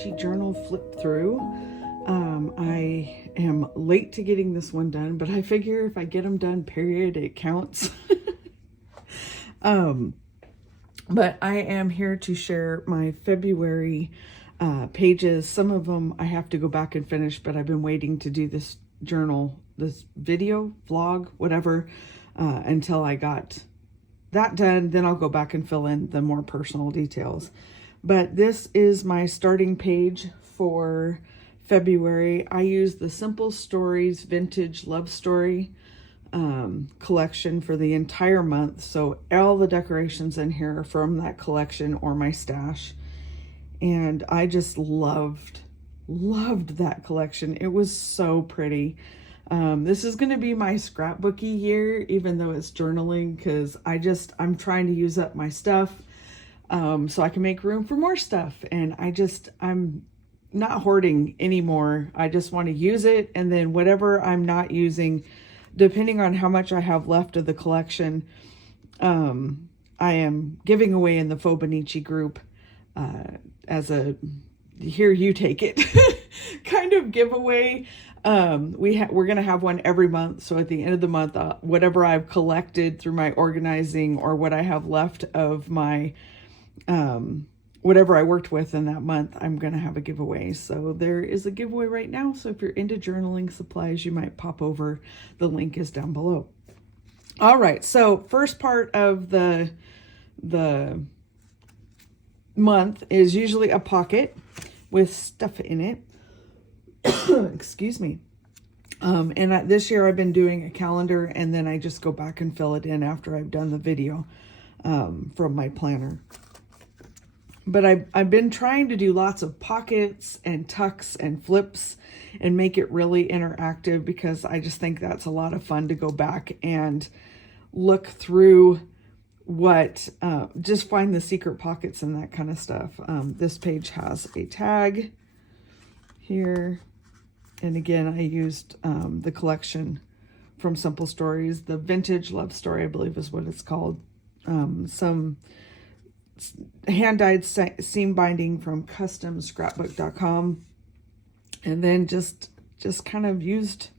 Fauxbonichi journal flip through. I am late to getting this one done, but I figure if I get them done, period, it counts. But I am here to share my February pages. Some of them I have to go back and finish, but I've been waiting to do this journal, this video, vlog, whatever, until I got that done. Then I'll go back and fill in the more personal details. But this is my starting page for February. I use the Simple Stories Vintage Love Story collection for the entire month. So all the decorations in here are from that collection or my stash. And I just loved that collection. It was so pretty. This is going to be my scrapbooky year, even though it's journaling, because I'm trying to use up my stuff so I can make room for more stuff. And I'm not hoarding anymore. I just want to use it. And then whatever I'm not using, depending on how much I have left of the collection, I am giving away in the Fauxbonichi group as a here you take it kind of giveaway. We're going to have one every month. So at the end of the month, whatever I've collected through my organizing or what I have left of my whatever I worked with in that month, I'm going to have a giveaway. So there is a giveaway right now. So if you're into journaling supplies, you might pop over. The link is down below. All right. So first part of the month is usually a pocket with stuff in it. Excuse me. And this year I've been doing a calendar, and then I just go back and fill it in after I've done the video from my planner. But I've been trying to do lots of pockets and tucks and flips and make it really interactive, because I just think that's a lot of fun to go back and look through just find the secret pockets and that kind of stuff. This page has a tag here. And again, I used the collection from Simple Stories, the Vintage Love Story, I believe is what it's called. Some hand-dyed seam binding from customscrapbook.com, and then just kind of used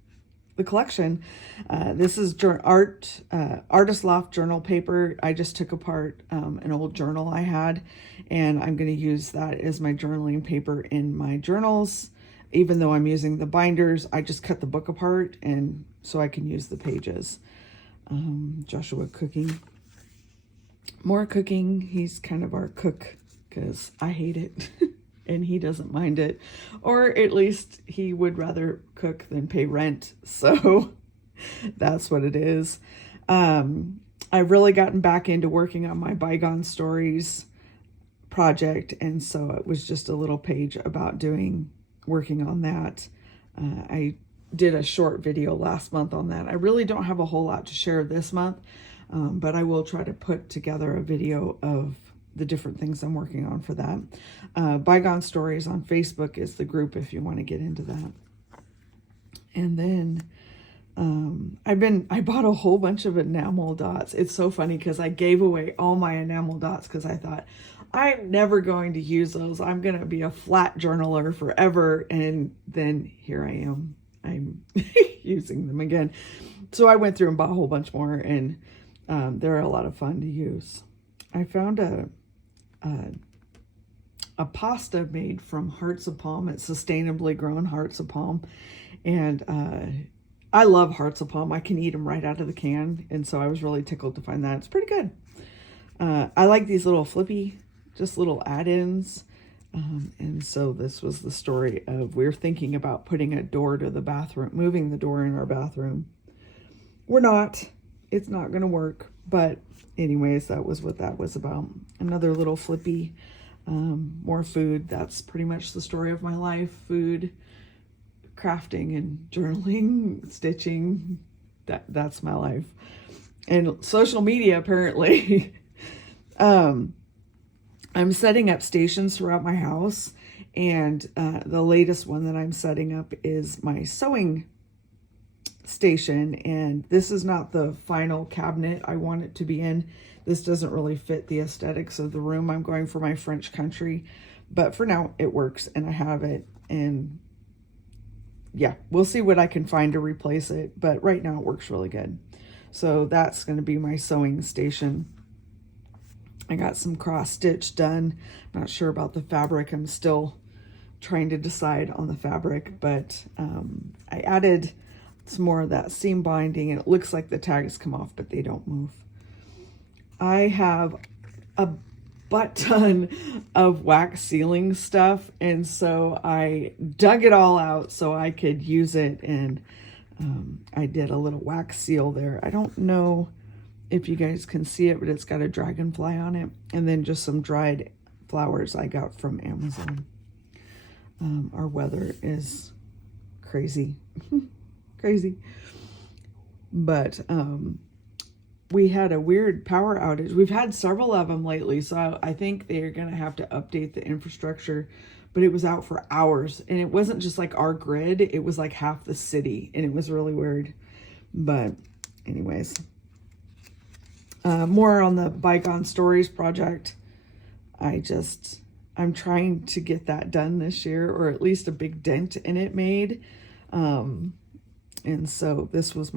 the collection. This is Artist Loft journal paper. I just took apart an old journal I had, and I'm going to use that as my journaling paper in my journals. Even though I'm using the binders, I just cut the book apart, and so I can use the pages. Joshua cooking. More cooking. He's kind of our cook, because I hate it and he doesn't mind it, or at least he would rather cook than pay rent. So that's what it is. I've really gotten back into working on my Bygone Stories project, and so it was just a little page about working on that. I did a short video last month on that. I really don't have a whole lot to share this month, but I will try to put together a video of the different things I'm working on for that. Bygone Stories on Facebook is the group if you want to get into that. And then I bought a whole bunch of enamel dots. It's so funny because I gave away all my enamel dots because I thought, I'm never going to use those. I'm going to be a flat journaler forever. And then here I am. I'm using them again. So I went through and bought a whole bunch more, and they're a lot of fun to use. I found a pasta made from hearts of palm. It's sustainably grown hearts of palm. And I love hearts of palm. I can eat them right out of the can. And so I was really tickled to find that. It's pretty good. I like these little flippy, just little add-ins. And so this was the story of, we're thinking about putting a door to the bathroom, moving the door in our bathroom. We're not. It's not going to work. But anyways, that was what that was about. Another little flippy, more food. That's pretty much the story of my life. Food, crafting, and journaling, stitching. That's my life. And social media, apparently. I'm setting up stations throughout my house, and the latest one that I'm setting up is my sewing station, and this is not the final cabinet I want it to be in. This doesn't really fit the aesthetics of the room. I'm going for my French country, But for now it works and I have it, and yeah, we'll see what I can find to replace it, but right now it works really good. So that's going to be my sewing station. I got some cross stitch done. I'm not sure about the fabric. I'm still trying to decide on the fabric, but I added some more of that seam binding, and it looks like the tags come off, but they don't move. I have a butt ton of wax sealing stuff, and so I dug it all out so I could use it, and I did a little wax seal there. I don't know if you guys can see it, but it's got a dragonfly on it, and then just some dried flowers I got from Amazon. Our weather is crazy. Crazy. But we had a weird power outage. We've had several of them lately, so I think they're going to have to update the infrastructure. But it was out for hours, and it wasn't just like our grid, it was like half the city, and it was really weird. But anyways, more on the Bygone Stories project. I'm trying to get that done this year, or at least a big dent in it made. And so this was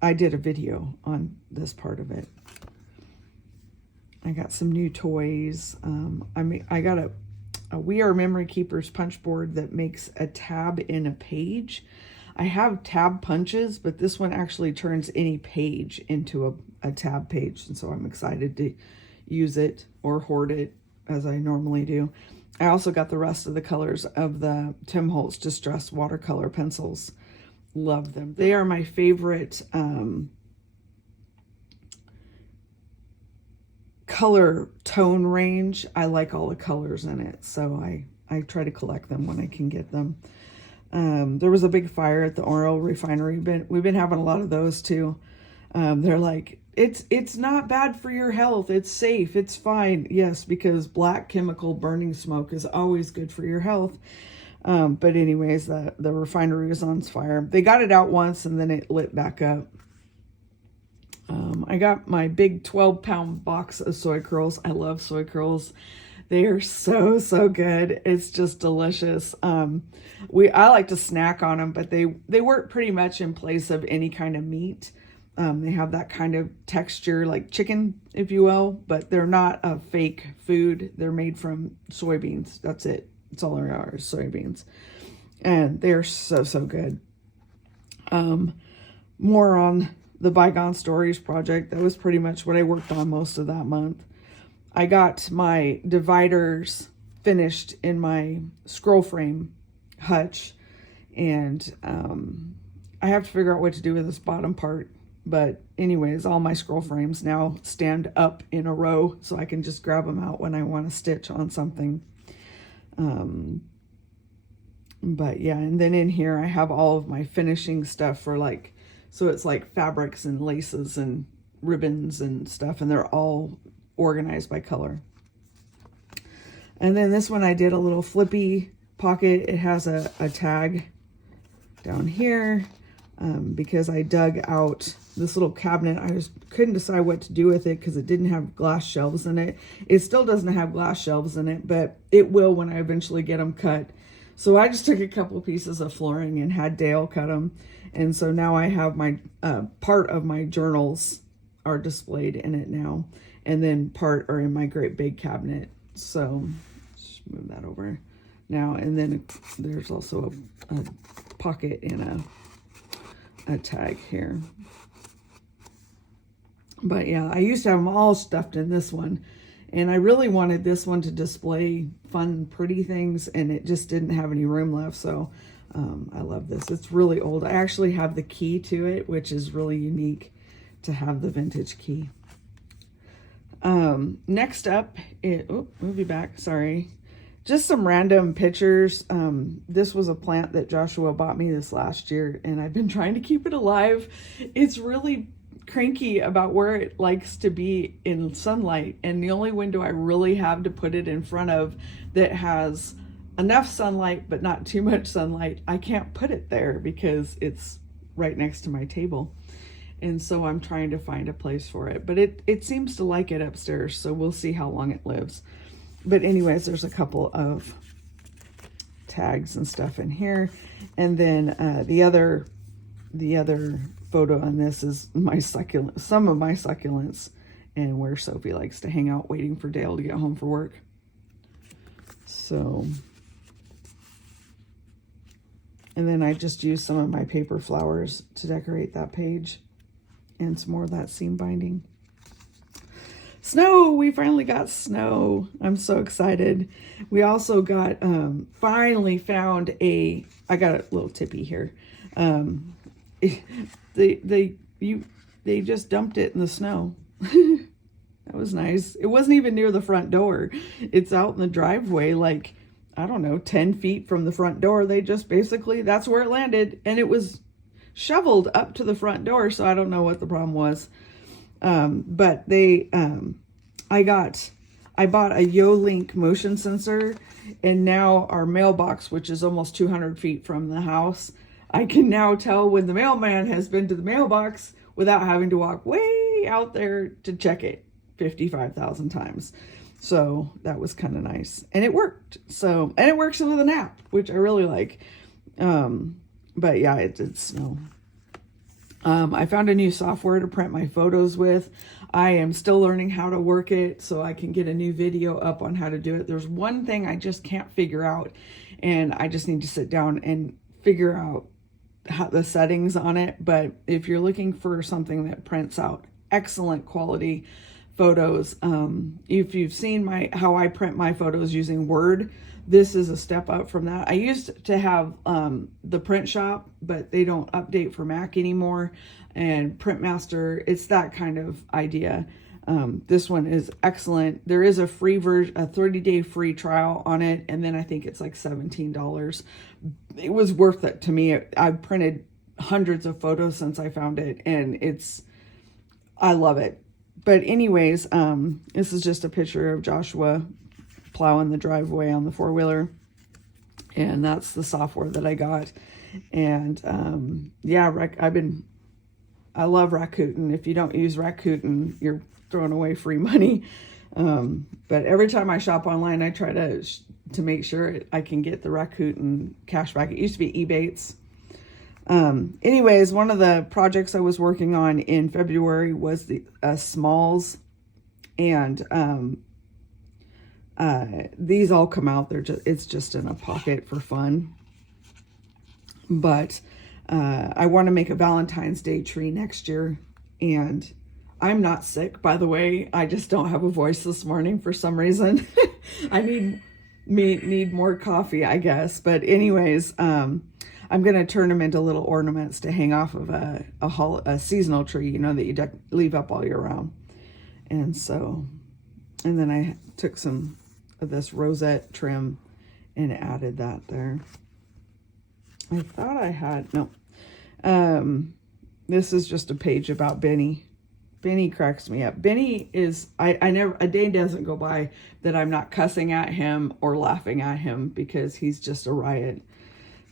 I did a video on this part of it. I got some new toys. I got a We Are Memory Keepers punch board that makes a tab in a page. I have tab punches, but this one actually turns any page into a tab page. And so I'm excited to use it or hoard it as I normally do. I also got the rest of the colors of the Tim Holtz Distress watercolor pencils. Love them. They are my favorite color tone range. I like all the colors in it, so I try to collect them when I can get them. There was a big fire at the oil refinery. We've been having a lot of those too. They're like, it's not bad for your health. It's safe. It's fine. Yes, because black chemical burning smoke is always good for your health. But anyways, the refinery was on fire. They got it out once and then it lit back up. I got my big 12-pound box of soy curls. I love soy curls. They are so, so good. It's just delicious. I like to snack on them, but they work pretty much in place of any kind of meat. They have that kind of texture like chicken, if you will, but they're not a fake food. They're made from soybeans. That's it. That's all there are, is soybeans. And they're so, so good. More on the Bygone Stories project. That was pretty much what I worked on most of that month. I got my dividers finished in my scroll frame hutch, and I have to figure out what to do with this bottom part. But anyways, all my scroll frames now stand up in a row, so I can just grab them out when I want to stitch on something. But yeah, and then in here I have all of my finishing stuff for like, so it's like fabrics and laces and ribbons and stuff, and they're all organized by color. And then this one I did a little flippy pocket. It has a tag down here because I dug out this little cabinet. I just couldn't decide what to do with it because it didn't have glass shelves in it. It still doesn't have glass shelves in it, but it will when I eventually get them cut. So I just took a couple pieces of flooring and had Dale cut them. And so now I have my part of my journals are displayed in it now. And then part are in my great big cabinet. So just move that over now. And then there's also a pocket and a tag here. But yeah, I used to have them all stuffed in this one. And I really wanted this one to display fun, pretty things, and it just didn't have any room left. So I love this. It's really old. I actually have the key to it, which is really unique to have the vintage key. Next up, move you back, sorry. Just some random pictures. This was a plant that Joshua bought me this last year, and I've been trying to keep it alive. It's really cranky about where it likes to be in sunlight, and the only window I really have to put it in front of that has enough sunlight but not too much sunlight, I can't put it there because it's right next to my table. And so I'm trying to find a place for it, but it seems to like it upstairs, so we'll see how long it lives. but anyways, there's a couple of tags and stuff in here. And then the other photo on this is my succulent, some of my succulents, and where Sophie likes to hang out waiting for Dale to get home for work. So, and then I just used some of my paper flowers to decorate that page, and some more of that seam binding. Snow! We finally got snow. I'm so excited. We also got, finally found I got a little tippy here. They just dumped it in the snow. That was nice. It wasn't even near the front door. It's out in the driveway, like, I don't know, 10 feet from the front door. They just basically, that's where it landed. And it was shoveled up to the front door. So I don't know what the problem was. But I bought a Yo-Link motion sensor, and now our mailbox, which is almost 200 feet from the house, I can now tell when the mailman has been to the mailbox without having to walk way out there to check it 55,000 times. So that was kind of nice, and it worked. So, and it works with an app, which I really like. But yeah, it did snow. I found a new software to print my photos with. I am still learning how to work it so I can get a new video up on how to do it. There's one thing I just can't figure out, and I just need to sit down and figure out the settings on it. But if you're looking for something that prints out excellent quality photos, if you've seen how I print my photos using Word, this is a step up from that. I used to have the print shop, but they don't update for Mac anymore, and Printmaster, it's that kind of idea. This one is excellent. There is a free version, a 30-day free trial on it, and then I think it's like $17. It was worth it to me. I've printed hundreds of photos since I found it, and I love it. But anyways, this is just a picture of Joshua plowing the driveway on the four-wheeler, and that's the software that I got. And yeah, I love Rakuten. If you don't use Rakuten, you're throwing away free money. But every time I shop online, I try to make sure I can get the Rakuten cashback. It used to be Ebates. Anyways, one of the projects I was working on in February was the smalls, and these all come out. It's just in a pocket for fun. But I want to make a Valentine's Day tree next year, and I'm not sick, by the way. I just don't have a voice this morning for some reason. I need more coffee, I guess. But anyways, I'm going to turn them into little ornaments to hang off of a seasonal tree, you know, that you leave up all year round. And so, and then I took some of this rosette trim and added that there. I thought I had, no. This is just a page about Benny. Benny cracks me up. Benny is, I never, a day doesn't go by that I'm not cussing at him or laughing at him, because he's just a riot.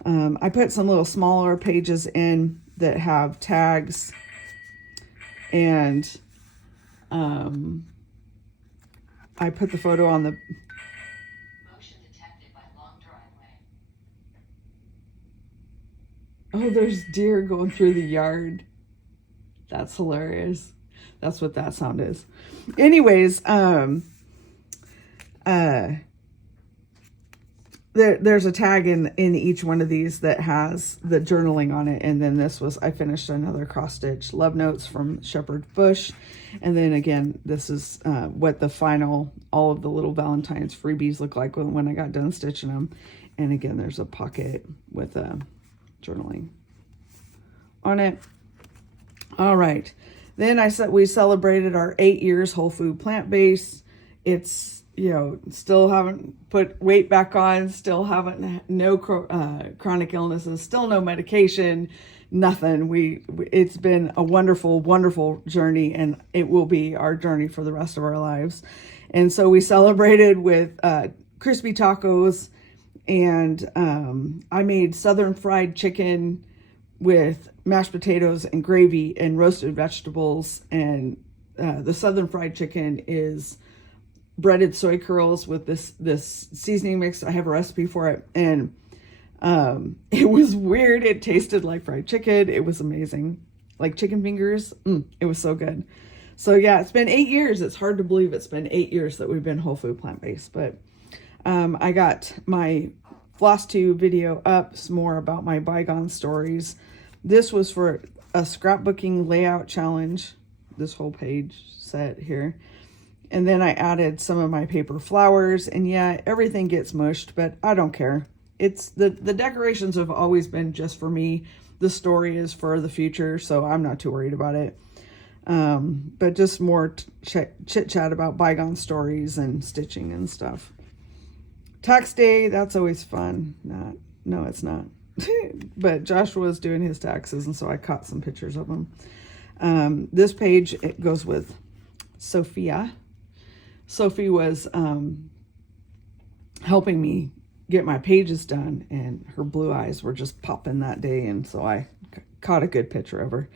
I put some little smaller pages in that have tags, and I put the photo on the motion detected by long driveway. Oh, there's deer going through the yard. That's hilarious. That's what that sound is. Anyways, there's a tag in each one of these that has the journaling on it. And then I finished another cross stitch love notes from Shepherd Bush. And then again, this is what all of the little Valentine's freebies look like when I got done stitching them. And again, there's a pocket with journaling on it. All right. Then we celebrated our 8 years whole food plant-based. It's, you know, still haven't put weight back on, still haven't, no chronic illnesses, still no medication, nothing. It's been a wonderful, wonderful journey, and it will be our journey for the rest of our lives. And so we celebrated with crispy tacos, and I made southern fried chicken with mashed potatoes and gravy and roasted vegetables. And the southern fried chicken is breaded soy curls with this seasoning mix. I have a recipe for it, and it was weird. It tasted like fried chicken. It was amazing, like chicken fingers. It was so good. So yeah, it's been 8 years. It's hard to believe it's been 8 years that we've been whole food plant-based. But I got my Floss 2 video up, some more about my bygone stories. This was for a scrapbooking layout challenge, this whole page set here. And then I added some of my paper flowers, and yeah, everything gets mushed, but I don't care. It's the decorations have always been just for me. The story is for the future, so I'm not too worried about it. But just more chit chat about bygone stories and stitching and stuff. Tax day, that's always fun. No, it's not. But Joshua's doing his taxes, and so I caught some pictures of him. This page, it goes with Sophia. Sophie was helping me get my pages done, and her blue eyes were just popping that day, and so I caught a good picture of her.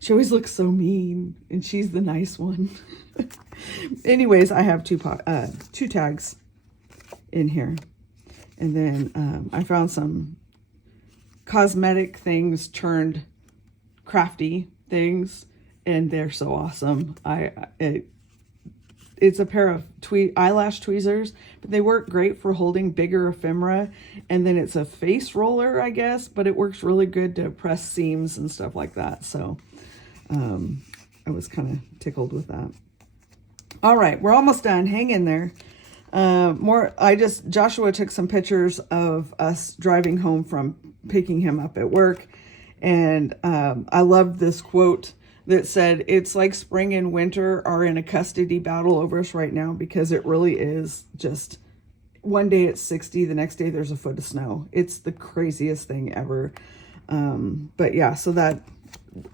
She always looks so mean, and she's the nice one. Anyways, I have two tags in here, and then I found some cosmetic things turned crafty things, and they're so awesome. It's a pair of eyelash tweezers, but they work great for holding bigger ephemera. And then it's a face roller, I guess, but it works really good to press seams and stuff like that. So I was kind of tickled with that. All right, we're almost done. Hang in there. Joshua took some pictures of us driving home from picking him up at work. And I loved this quote that said, "It's like spring and winter are in a custody battle over us right now," because it really is just one day it's 60, the next day there's a foot of snow. It's the craziest thing ever. But yeah, so that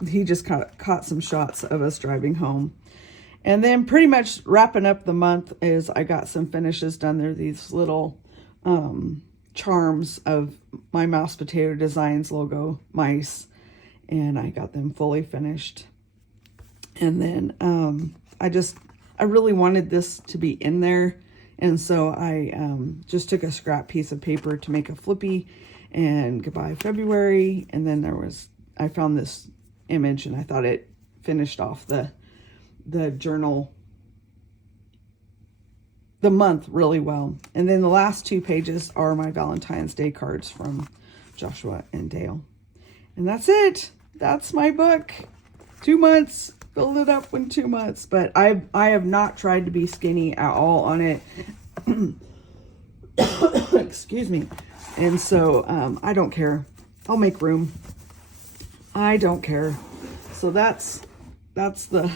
he just caught some shots of us driving home. And then pretty much wrapping up the month is I got some finishes done. There are these little charms of my Mouse Potato Designs logo mice, and I got them fully finished. And then I really wanted this to be in there, and so I just took a scrap piece of paper to make a flippy and Goodbye February. And then I found this image, and I thought it finished off the journal, the month, really well. And then the last 2 pages are my Valentine's Day cards from Joshua and Dale. And that's it. That's my book. 2 months. Filled it up in 2 months. But I have not tried to be skinny at all on it. Excuse me. And so I don't care. I'll make room. I don't care. So that's the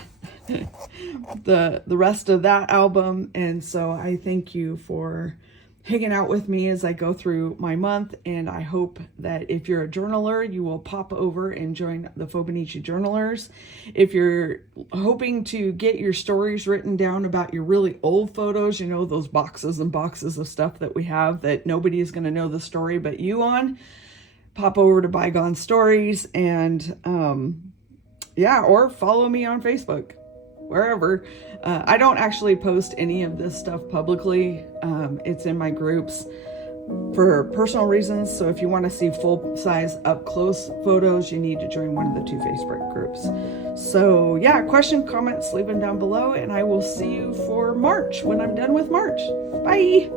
the rest of that album. And so I thank you for hanging out with me as I go through my month, and I hope that if you're a journaler, you will pop over and join the Fauxbonichi journalers. If you're hoping to get your stories written down about your really old photos, you know, those boxes and boxes of stuff that we have that nobody is going to know the story but you on, pop over to Bygone Stories, and yeah, or follow me on Facebook, wherever. I don't actually post any of this stuff publicly. It's in my groups for personal reasons. So if you want to see full-size up-close photos, you need to join one of the 2 Facebook groups. So yeah, question, comments, leave them down below, and I will see you for March when I'm done with March. Bye.